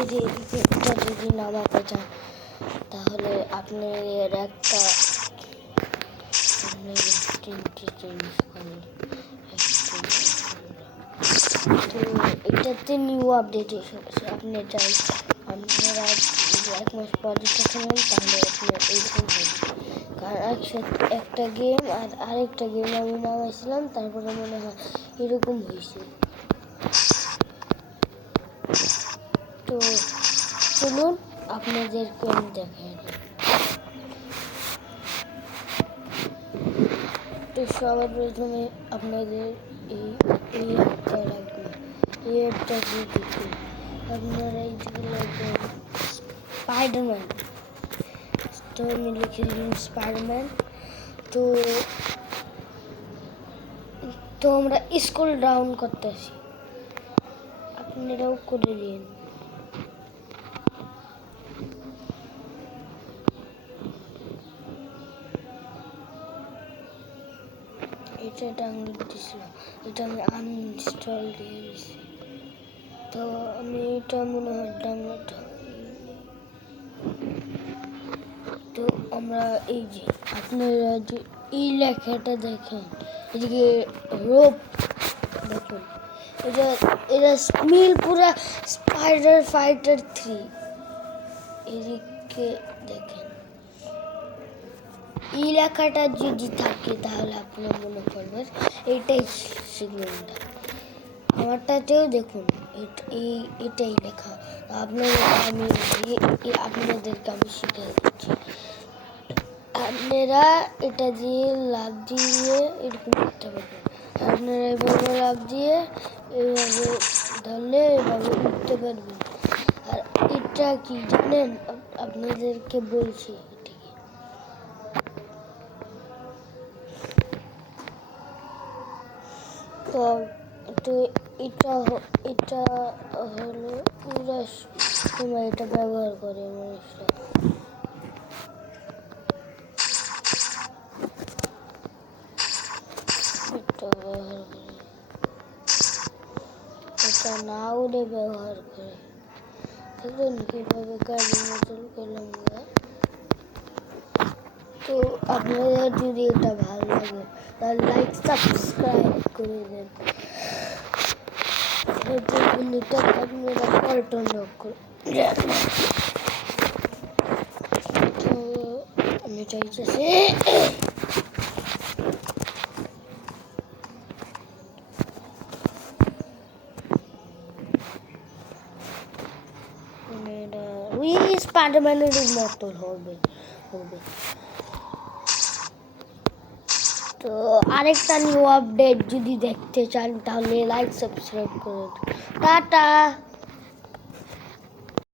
এটা যদি নামাতে চান তাহলে আপনার একটা তো এটাতে নিউ আপডেট এসেছে। আপনারা যদি 1 মাস পর এটা খেলেন তাহলে আপনার এইরকম হবে। কারণ একসাথে একটা গেম আর আরেকটা গেম আমি নামাইছিলাম, তারপরে মনে হয় এরকম হয়েছে। তো চলুন আপনাদেরকে আমি দেখাই। তো সবার প্রথমে আপনাদের এই অ্যাপটা লাগবে। এই অ্যাপটা দিয়ে দেখুন আপনারা এইদিকে লাগবে স্পাইডারম্যান। তো আমি লিখে দিলাম স্পাইডারম্যান। তো আমরা স্ক্রল ডাউন করতেছি, আপনারাও করে দিন। এটা ডাউনলোড দিয়েছিলাম, এটা আমি আনইনস্টল দিয়ে দিয়েছি। তো আমি এটা মনে হয় ডাউনলোড। তো আমরা এই যে আপনারা যে এই লেখাটা দেখেন, এদিকে রোপ দেখুন, এটা স্মিল পুরা স্পাইডার ফাইটার 3। এদিকে দেখেন এই লেখাটা যদি থাকে তাহলে আপনার মনে করবেন এইটাই সিগন্যালটা। আমারটাতেও দেখুন এটাই লেখা। আপনাদেরকে আমি শিখে দিচ্ছি। আপনারা এটা দিয়ে লাভ দিয়ে এরকম করতে পারবেন। আপনারা এভাবে লাভ দিয়ে এইভাবে ধরলে এভাবে উঠতে পারবেন। আর এটা কি জানেন, আপনাদেরকে বলছি এটিকে। তো এটা হলো পুরো সময় এটা ব্যবহার করে মানুষরা। এটা না উড়ে ব্যবহার করে। দেখুন কিভাবে গাড়ি মোটর করলাম। তো আপনাদের যদি এটা ভালো লাগে তাহলে লাইক সাবস্ক্রাইব করে দেন। এটা আপনারা কার্টুন তো আমি চাইতেছি স্পাইডারম্যানের মতো হবে। তো আরেকটা নিউ আপডেট যদি দেখতে চান তাহলে লাইক সাবস্ক্রাইব করুন। টাটা।